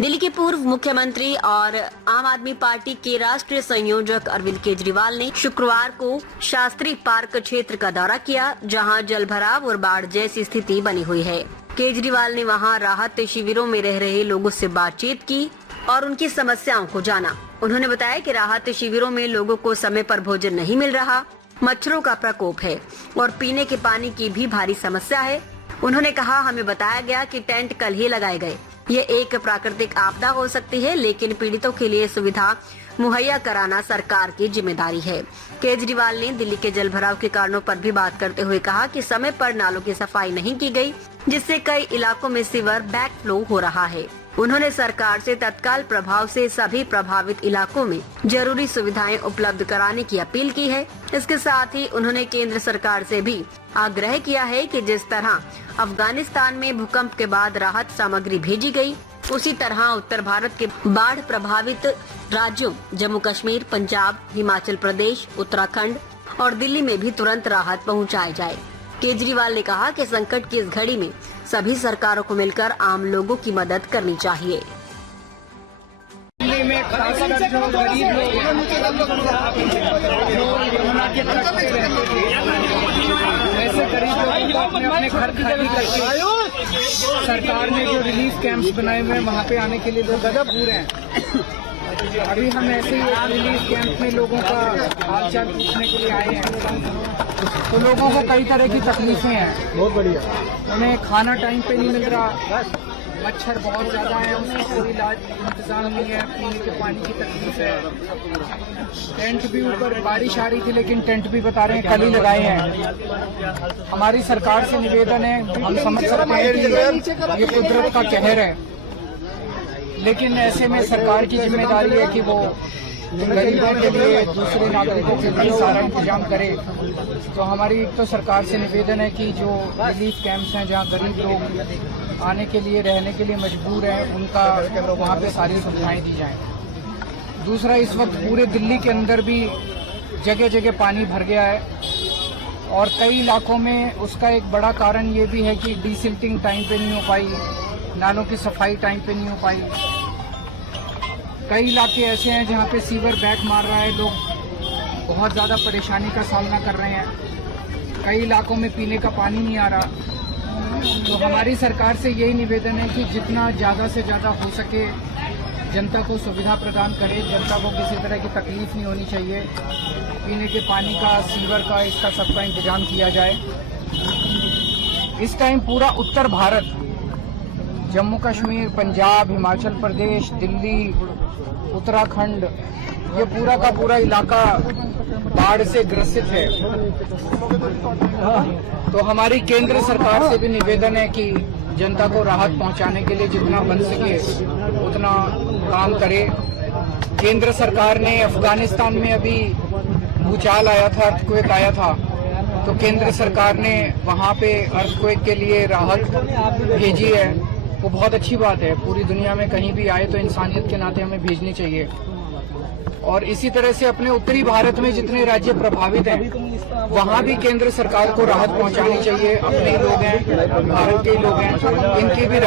दिल्ली के पूर्व मुख्यमंत्री और आम आदमी पार्टी के राष्ट्रीय संयोजक अरविंद केजरीवाल ने शुक्रवार को शास्त्री पार्क क्षेत्र का दौरा किया, जहां जलभराव और बाढ़ जैसी स्थिति बनी हुई है। केजरीवाल ने वहां राहत शिविरों में रह रहे लोगों से बातचीत की और उनकी समस्याओं को जाना। उन्होंने बताया कि राहत शिविरों में लोगों को समय पर भोजन नहीं मिल रहा, मच्छरों का प्रकोप है और पीने के पानी की भी भारी समस्या है। उन्होंने कहा, हमें बताया गया कि टेंट कल ही लगाए गए। ये एक प्राकृतिक आपदा हो सकती है, लेकिन पीड़ितों के लिए सुविधा मुहैया कराना सरकार की जिम्मेदारी है। केजरीवाल ने दिल्ली के जलभराव के कारणों पर भी बात करते हुए कहा कि समय पर नालों की सफाई नहीं की गई, जिससे कई इलाकों में सीवर बैकफ्लो हो रहा है। उन्होंने सरकार से तत्काल प्रभाव से सभी प्रभावित इलाकों में जरूरी सुविधाएं उपलब्ध कराने की अपील की है। इसके साथ ही उन्होंने केंद्र सरकार से भी आग्रह किया है कि जिस तरह अफगानिस्तान में भूकंप के बाद राहत सामग्री भेजी गई, उसी तरह उत्तर भारत के बाढ़ प्रभावित राज्यों जम्मू कश्मीर, पंजाब, हिमाचल प्रदेश, उत्तराखंड और दिल्ली में भी तुरंत राहत पहुंचाई जाए। केजरीवाल ने कहा कि संकट की इस घड़ी में सभी सरकारों को मिलकर आम लोगों की मदद करनी चाहिए। दिल्ली में खासकर जो गरीब लोग ऐसे गरीब लोगों को अपने घर खाली करके सरकार ने जो रिलीफ कैंप्स बनाए हुए हैं, वहाँ पे आने के लिए लोग मजबूर हैं। अभी हम ऐसे ही एक रिलीफ कैंप में लोगों का हालचाल पूछने के लिए आए हैं। तो लोगों को कई तरह की तकलीफें हैं। बहुत बढ़िया। उन्हें खाना टाइम पे नहीं मिल रहा, मच्छर बहुत ज्यादा है, उसका कोई इलाज इंतजाम नहीं है, पीने के पानी की तकलीफ है। टेंट भी ऊपर बारिश आ रही थी, लेकिन टेंट भी बता रहे हैं कल ही लगाए हैं। हमारी सरकार से निवेदन है, हम समझ सकते हैं कि ये कुदरत का कहर है, लेकिन ऐसे में सरकार की जिम्मेदारी है कि वो गरीबों के लिए, दूसरे नागरिकों के लिए सारा इंतजाम करे। तो हमारी तो सरकार से निवेदन है कि जो रिलीफ कैंप्स हैं, जहाँ गरीब लोग आने के लिए, रहने के लिए मजबूर हैं, उनका वहाँ पे सारी सुविधाएं दी जाएं। दूसरा, इस वक्त पूरे दिल्ली के अंदर भी जगह जगह पानी भर गया है और कई इलाकों में उसका एक बड़ा कारण ये भी है कि डीसिल्टिंग टाइम पे नहीं हो पाई, नालों की सफाई टाइम पे नहीं हो पाई। कई इलाके ऐसे हैं जहाँ पे सीवर बैक मार रहा है, लोग बहुत ज़्यादा परेशानी का सामना कर रहे हैं। कई इलाकों में पीने का पानी नहीं आ रहा। तो हमारी सरकार से यही निवेदन है कि जितना ज़्यादा से ज़्यादा हो सके जनता को सुविधा प्रदान करे, जनता को किसी तरह की तकलीफ नहीं होनी चाहिए। पीने के पानी का, सीवर का, इसका सबका इंतजाम किया जाए। इस टाइम पूरा उत्तर भारत, जम्मू कश्मीर, पंजाब, हिमाचल प्रदेश, दिल्ली, उत्तराखंड, ये पूरा का पूरा इलाका बाढ़ से ग्रसित है। तो हमारी केंद्र सरकार से भी निवेदन है कि जनता को राहत पहुंचाने के लिए जितना बन सके उतना काम करे। केंद्र सरकार ने अफगानिस्तान में अभी भूचाल आया था, अर्थक्वेक आया था, तो केंद्र सरकार ने वहां पे अर्थक्वेक के लिए राहत भेजी है। वो बहुत अच्छी बात है। पूरी दुनिया में कहीं भी आए तो इंसानियत के नाते हमें भेजनी चाहिए। और इसी तरह से अपने उत्तरी भारत में जितने राज्य प्रभावित हैं, वहाँ भी केंद्र सरकार को राहत पहुँचानी चाहिए। अपने लोग हैं, भारत के लोग हैं, इनकी भी